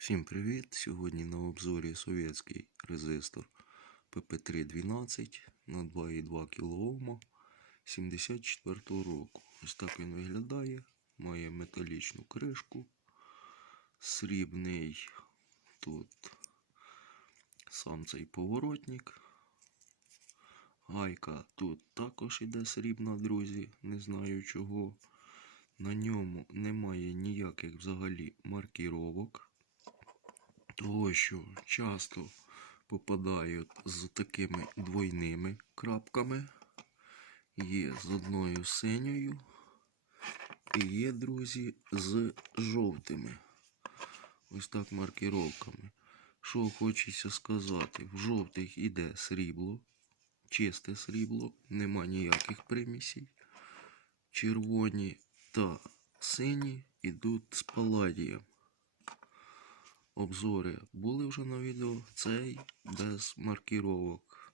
Всім привіт! Сьогодні на обзорі совєтський резистор PP312 на 2,2 кОм 74 року. Ось так він виглядає. Має металічну кришку. Срібний тут сам цей поворотник. Гайка тут також іде срібна, друзі. Не знаю чого. На ньому немає ніяких взагалі маркіровок того, що часто попадають з такими двойними крапками. Є з одною синьою і є, друзі, з жовтими. Ось так маркіровками. Що хочеться сказати, в жовтих іде срібло, чисте срібло, нема ніяких примісів. Червоні та сині йдуть з паладієм обзори були вже на відео, цей без маркіровок.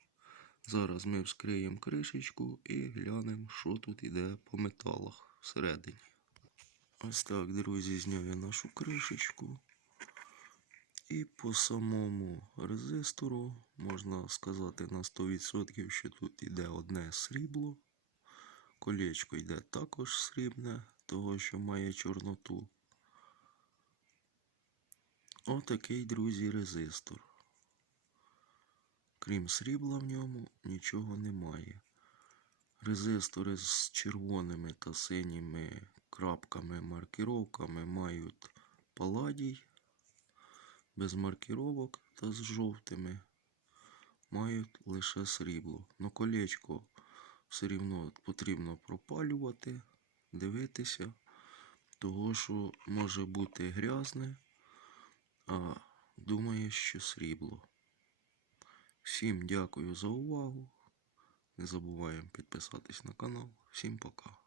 Зараз ми вскриємо кришечку і глянемо, що тут іде по металах всередині. Ось так, друзі, зняв я нашу кришечку. І по самому резистору можна сказати на 100%, що тут йде одне срібло. Колечко йде також срібне, того що має чорноту. Отакий, друзі, резистор. Крім срібла в ньому, нічого немає. Резистори з червоними та синіми крапками, маркіровками мають паладій, без маркіровок та з жовтими мають лише срібло. Но колечко все рівно потрібно пропалювати, дивитися, того що може бути грязне а думає, що срібло. Всім дякую за увагу. Не забуваємо підписатись на канал. Всім пока.